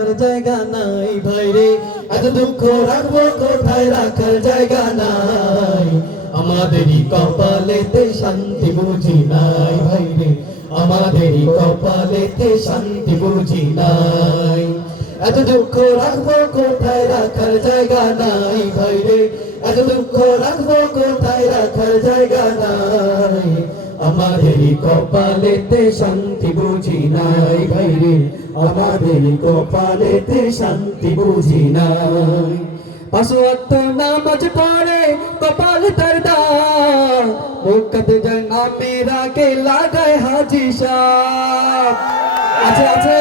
রাখার জায়গা নাই ভাইরে, এত দুঃখ রাখবো কোথায় রাখার জায়গা নাই। আমাদেরই কপালেতে শান্তি বুঝি নাই ভাইরে, আমাদেরই কপালেতে শান্তি বুঝি নাই। এত দুঃখ রাখবো কোথায় রাখার জায়গা নাই ভাইরে, এত দুঃখ রাখবো কোথায় রাখার জায়গা নাই। আমাদেরই কপালেতে শান্তি বুঝি নাই ভাইরে, আমাদেরই কপালেতে শান্তি বুঝি নাই। 5 ওয়াক্ত নামাজ পড়ে কপাল তার দাগ, মুখতে যায় নামের আগে লাগায় হাজি সাহেব। আছে আছে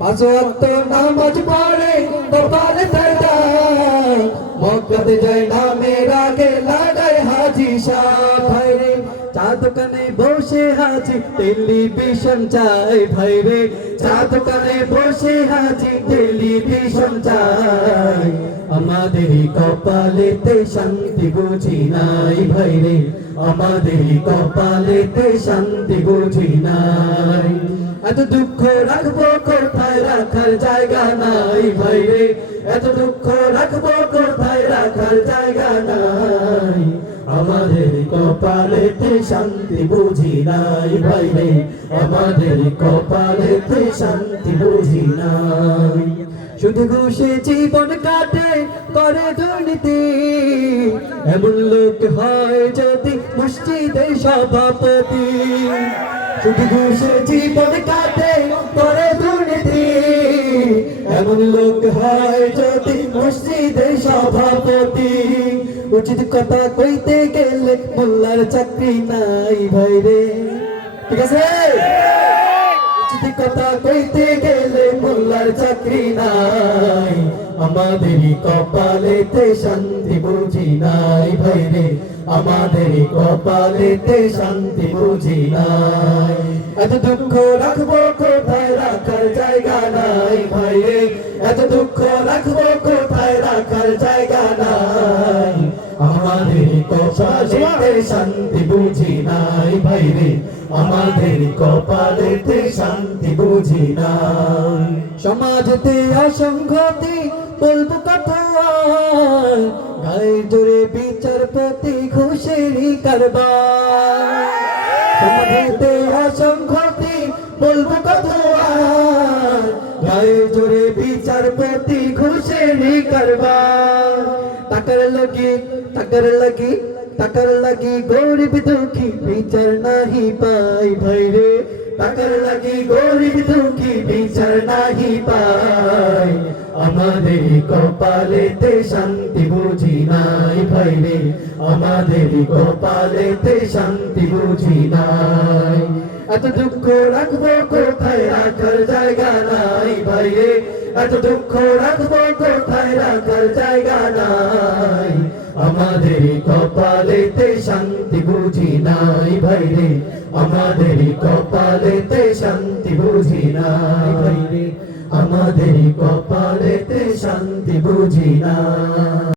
5 ওয়াক্ত নামাজ পড়ে কপাল তার দাগ, মুখতে যায় নামের আগে লাগায় হাজি সাহেব। ভাইরে চা দোকানে বসে হাজি টেলিভিশন চাই ভাইরে, চা দোকানে বসে হাজি টেলিভিশন চাই। আমাদেরই কপালেতে শান্তি বুঝি নাই ভাইরে, আমাদেরই কপালেতে শান্তি বুঝি নাই। এত দুঃখ রাখবো কোথায় রাখার জায়গা নাই ভাইরে, এত দুঃখ রাখবো কোথায় রাখার জায়গা নাই। আমাদের কপালেতে শান্তি বুঝি নাই ভাইরে, আমাদের কপালেতে শান্তি বুঝি নাই। শুধু ঘুষে জীবন কাটে করে দুর্নীতি, এমন লোক হয় যদি মসজিদের সভাপতি। শুধু ঘুষে জীবন কাটে করে দুর্নীতি, এমন লোক হয় যদি মসজিদের সভাপতি। উচিত কথা কইতে গেলে মোল্লার চাকরি নাই ভাইরে, ঠিক আছে? উচিত কথা কইতে গেলে মোল্লার চাকরি নাই। আমাদেরই কপালেতে শান্তি বুঝি নাই ভাইরে, আমাদেরই কপালেতে শান্তি বুঝি নাই। এত দুঃখ রাখবো কোথায় রাখার জায়গা নাই ভাইরে, এত দুঃখ রাখবো কোথায় রাখার জায়গা নাই। আমাদেরই কপালেতে শান্তি বুঝি নাই ভাইরে, আমাদেরই কপালেতে শান্তি বুঝি নাই। সমাজেতে অসংগতি বলবো কথা, গায়ে জোরে বিচারপতি ঘুষেরই কারবার। সমাজেতে অসংগতি বলবো কথা, গায়ে জোরে বিচারপতি ঘুষেরই কারবার। টাকার লাগি টাকার লাগি টাকার লাগি গরিব দুঃখী বিচার নাহি পাই ভাইরে, টাকার লাগি গরিব দুঃখী বিচার নাহি পাই। আমাদেরই কপালেতে শান্তি বুঝি নাই ভাইরে, আমাদেরই কপালেতে শান্তি বুঝি নাই। এত দুঃখ রাখবো কোথায় রাখার জায়গা নাই ভাইরে, এত দুঃখ রাখবো কোথায় রাখার জায়গা নাই। আমাদেরই কপালেতে শান্তি বুঝি নাই ভাইরে, আমাদেরই কপালেতে শান্তি বুঝি নাই ভাইরে, আমাদেরই কপালেতে শান্তি বুঝি নাই।